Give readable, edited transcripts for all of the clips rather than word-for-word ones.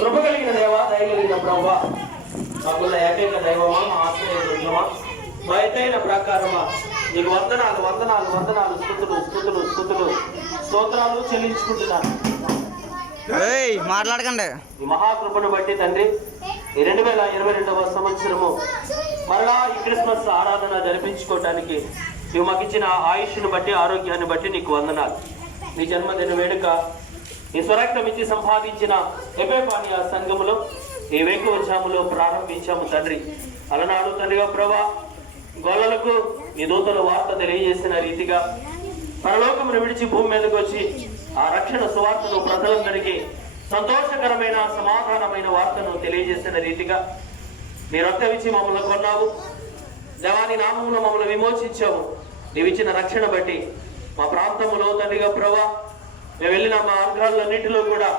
కృప కలిగిన దేవా, దయగలిగిన ప్రభువా, మాకున్న ఏకైక దైవమా, మా ఆశ్రయమా, మా ఎత్తైన ప్రకారమా, నీకు వందనాలు వందనాలు వందనాలు, స్తుతులు స్తుతులు స్తుతులు స్తోత్రాలు చెల్లించుకుంటున్నాను. మాట్లాడకండి. ఈ మహాకృపను బట్టి తండ్రి, ఈ 2022వ సంవత్సరము మరలా ఈ క్రిస్మస్ ఆరాధన జరిపించుకోవటానికి నువ్వు మాకు ఇచ్చిన ఆయుష్ను బట్టి, ఆరోగ్యాన్ని బట్టి నీకు వందనాలు. నీ జన్మదిన వేడుక నీ స్వరక్తం ఇచ్చి సంపాదించిన ఎపేపానియా సంఘములో ఈ వేకువజాములో ప్రారంభించాము తండ్రి. అలనాడు తండ్రిగా ప్రభా, గొల్లలకు నీ దూతల వార్త తెలియజేసిన రీతిగా పరలోకమును విడిచి భూమి మీదకి వచ్చి ఆ రక్షణ సువార్తను ప్రజలందరికీ సంతోషకరమైన సమాధానమైన వార్తను తెలియజేసిన రీతిగా నీ రక్తమిచ్చి మమ్మల్ని కొన్నావు దేవాని నామములో మమ్మల్ని విమోచించావు. నీవిచ్చిన రక్షణ బట్టి మా ప్రాంతంలో తండ్రిగా ప్రభా, మేము వెళ్ళిన మా మార్గాలన్నింటిలో కూడా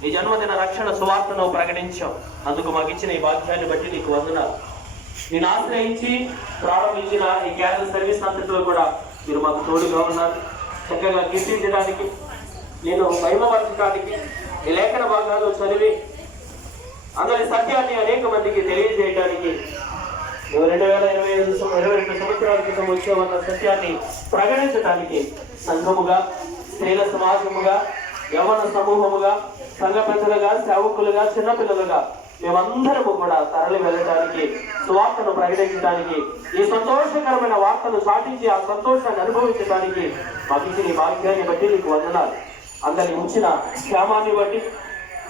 నీ జన్మదిన రక్షణ సువార్తను ప్రకటించాం. అందుకు మాకు ఇచ్చిన ఈ భాగ్యాన్ని బట్టి నీకు వందనాలు. నేను ఆశ్రయించి ప్రారంభించిన ఈ క్యాన్సర్ సర్వీస్ అంతటిలో కూడా మీరు మాకు తోడుగా ఉన్నారు. చక్కగా కీర్తించడానికి, నేను మహిమపరచడానికి, ఈ లేఖన భాగాలు చదివి అందరి సత్యాన్ని అనేక మందికి తెలియజేయడానికి 2022 సంవత్సరాల క్రితం వచ్చేవన్న సత్యాన్ని ప్రకటించడానికి సంఘముగా, స్త్రీల సమాజముగా, యవన సమూహముగా, సంఘ పెద్దలుగా, సేవకులుగా, చిన్నపిల్లలుగా మేమందరము కూడా తరలి వెళ్ళడానికి, సువార్తను ప్రకటించడానికి, ఈ సంతోషకరమైన వార్తను సాటించి ఆ సంతోషాన్ని అనుభవించడానికి మాకు ఇచ్చిన ఈ భాగ్యాన్ని బట్టి నీకు వందనాలు. అందరిని ఉంచిన క్షేమాన్ని బట్టి,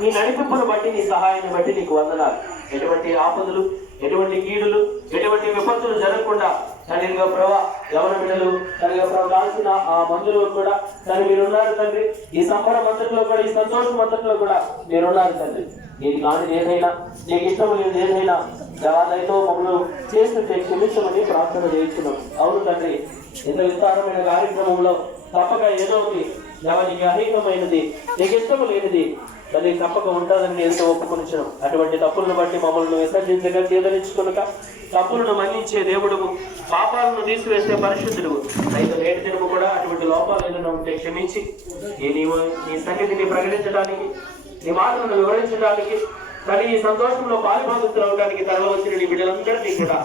నీ నడిపింపును బట్టి, నీ సహాయాన్ని బట్టి నీకు వందనాలు. ఎటువంటి ఆపదలు, ఎటువంటి కీడులు, ఎటువంటి విపత్తులు జరగకుండా తండ్రిగా ప్రభా, యవన బిడ్డలు తండ్రిగా ప్రభా కాల్సిన ఆ మందులు కూడా తండ్రి మీరున్నారు తండ్రి. ఈ సంబరం అంతట్లో కూడా, ఈ సంతోషం అంతట్లో కూడా మీరున్నారు తండ్రి. నీకు కానిది ఏదైనా, నీకు ఇష్టం లేనిది ఏదైనా దేవాలయంతో మమ్మల్ని చేస్తుంటే క్షమించమని ప్రార్థన చేయించున్నాం. అవును తండ్రి, ఇంత విస్తారమైన కార్యక్రమంలో తప్పక ఏదో ఒకటి నీకు అనేకమైనది, నీకు ఇష్టము లేనిది తల్లి తప్పక ఉంటుందని ఎంతో ఒప్పుకొనిచ్చాం. అటువంటి తప్పులను బట్టి మమ్మల్ని విసర్జించగా, చేదరించుకునక, తప్పులను మన్నించే దేవుడు, పాపాలను తీసివేసే పరిశుద్ధుడు. అయితే నేటి దినము కూడా అటువంటి లోపాలు ఏదైనా ఉంటే క్షమించి నీ సన్నిధిని ప్రకటించడానికి, నీ మాటలను వివరించడానికి, తల్లి ఈ సంతోషంలో పాలుభాగస్తులు అవడానికి తరలి వచ్చిన నీ బిడ్డలందరినీ కూడా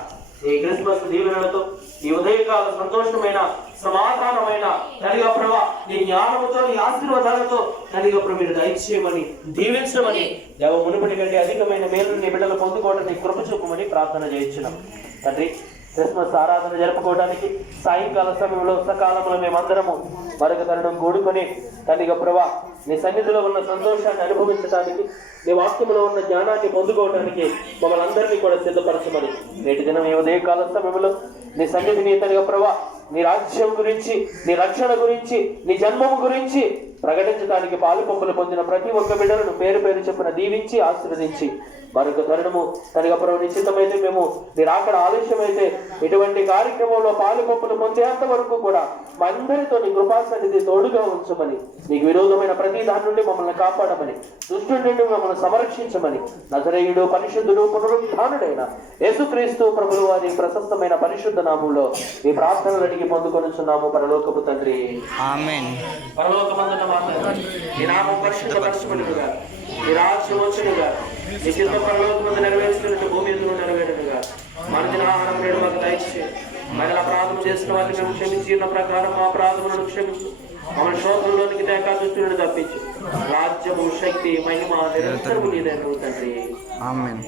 ఈ క్రిస్మస్ దీవెనలతో, ఈ ఉదయకాల సంతోషమైన సమాధానమైన తల్లిగా ప్రభా, నీ జ్ఞానముతో, నీ ఆశీర్వాదాలతో తల్లిగా ప్రభు మీరు దయచేయమని, దీవించమని, దేవ మునుపటి కంటే అధికమైన మేలు నీ బిడ్డలు పొందుకోవడానికి కృప చూపమని ప్రార్థన చేయించున్నాం తండ్రి. క్రిస్మస్ ఆరాధన జరుపుకోవడానికి సాయంకాల సమయంలో సకాలంలో మేమందరము మరొక తరుణం కూడుకొని తండ్రిగా ప్రభా, నీ సన్నిధిలో ఉన్న సంతోషాన్ని అనుభవించడానికి, నీ వాక్యంలో ఉన్న జ్ఞానాన్ని పొందుకోవడానికి మమ్మల్ని అందరినీ కూడా సిద్ధపరచమని నేటి దినం ఈ ఉదయకాల సమయంలో నీ సన్నిధిని తండ్రిగా ప్రభా, నీ రాజ్యం గురించి, నీ రక్షణ గురించి, నీ జన్మము గురించి ప్రకటించడానికి పాలు పంపులు పొందిన ప్రతి ఒక్క బిడ్డలను పేరు పేరు చెప్పున దీవించి ఆశీర్వదించి మరొక తరుణము తనగా ప్రభు నిశ్చితమైతే మేము మీరు అక్కడ ఆలస్యమైతే ఇటువంటి కార్యక్రమంలో పాలు పంపులు పొందేంత వరకు కూడా మా అందరితో నీ కృపాసన్నిధి తోడుగా ఉంచమని, నీకు విరోధమైన ప్రతి దాని నుండి మమ్మల్ని కాపాడమని, దుష్టుడి నుండి మమ్మల్ని సంరక్షించమని నజరేయుడు, పరిశుద్ధుడు, పునరుద్ధానుడైన యేసుక్రీస్తు ప్రభువు వారి ప్రశస్తమైన పరిశుద్ధ నామంలో ఈ ప్రార్థనలు అడిగి పొందుకొనిచున్నాము పరలోకపు తండ్రి. ఆమేన్. పరలోకమందున మాట్లాడండి. ఈ నామం పరిశుద్ధపరచబడునుగా, ఈ రాజ్యం వచ్చునుగా, ఈ చిత్త పరలోకమందు నెరవేర్చుకున్నట్టు భూమి మీద నెరవేరునుగా. మన దినాహారం నేడు మాకు దయచేసి, మరలా అపరాధం చేసిన వారిని మేము క్షమించిన ప్రకారం మా అపరాధములను క్షమించు. మమ్మల్ని శోధంలోనికి తేక దుష్టులను తప్పించు. రాజ్యము, శక్తి, మహిమ నిరంతరము నీదే తండ్రి. ఆమేన్.